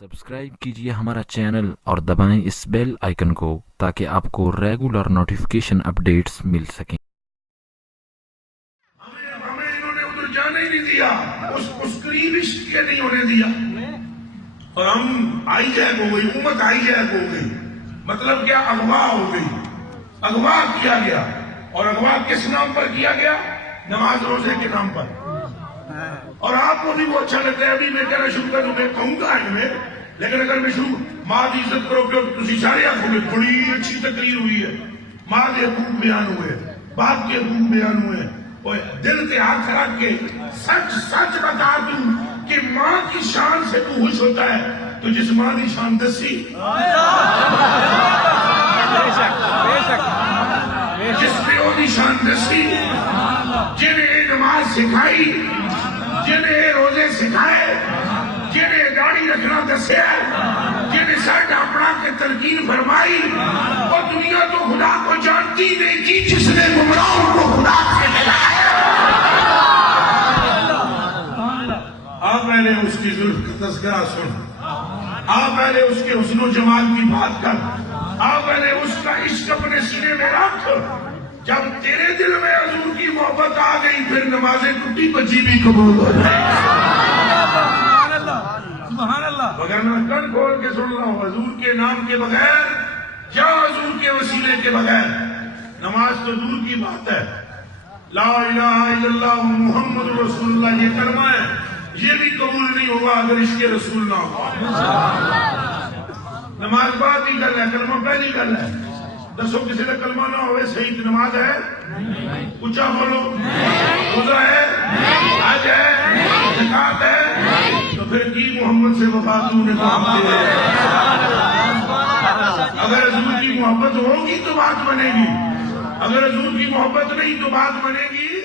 Subscribe کیجئے ہمارا channel اور دبائیں اس بیل آئیکن کو تاکہ آپ کو ریگولر نوٹیفیکیشن اپڈیٹس مل سکیں۔ ہمیں انہوں نے ادھر جانے ہی نہیں دیا، اس قریب عشق کے نہیں ہونے دیا، اور ہم آئی جیک ہو گئی، امت آئی جیک ہو گئی۔ مطلب کیا؟ اغوا ہو گئی، اغوا کیا گیا۔ اور اغوا کس نام پر کیا گیا؟ نماز روزے کے نام پر۔ اور آپ کو بھی وہ اچھا لگتا ہے، ابھی میں کہنا شروع کر دوں، میں کہوں گا میں، لیکن اگر میں شروع ماں کی عزت کرو کہ تسی سارے آنکھوں میں بڑی اچھی تقریر ہوئی ہے، ماں کے حقوق بیان ہوئے، باپ کے حقوق بیان ہوئے، اور دل پہ ہاتھ رکھ کے سچ سچ بتا دوں کہ ماں کی شان سے تو خوش ہوتا ہے تو جس ماں کی شان دسی، جس پیو کی شان دسی، جنہیں نماز سکھائی، جنہیں روزے سکھائے، جنہیں داڑھی رکھنا دسیا، جنہیں سر ڈھانپنا کے تلقین فرمائی، اور دنیا تو خدا کو جانتی نہیں کی جس نے گمراہوں کو خدا سے ملایا۔ آپ پہلے اس کی زلف کا تذکرہ سن، آپ پہلے اس کے حسن و جمال کی بات کر، آپ پہلے اس کا عشق اپنے سینے میں رکھ۔ جب تیرے دل میں حضور کی محبت آ گئی پھر نمازیں ٹوٹی بچی بھی قبول ہو جائے۔ وگرنہ کن کھول کے سن لو، حضور کے نام کے بغیر یا حضور کے وسیلے کے بغیر نماز تو دور کی بات ہے۔ لا الہ الا اللہ محمد رسول اللہ یہ کلمہ ہے، یہ بھی قبول نہیں ہوگا اگر اس کے رسول نہ ہو۔ نماز بعد ہی گل ہے، کلمہ پہلی گل ہے۔ دسو کسی نے کلمہ نہ ہوئے صحیح نماز ہے؟ اونچا بولو، روزہ ہے، حج ہے، زکات ہے، تو پھر کی محمد سے وفا تو نے کہا ہے۔ اگر حضور کی محبت ہوگی تو بات بنے گی، اگر حضور کی محبت نہیں تو بات بنے گی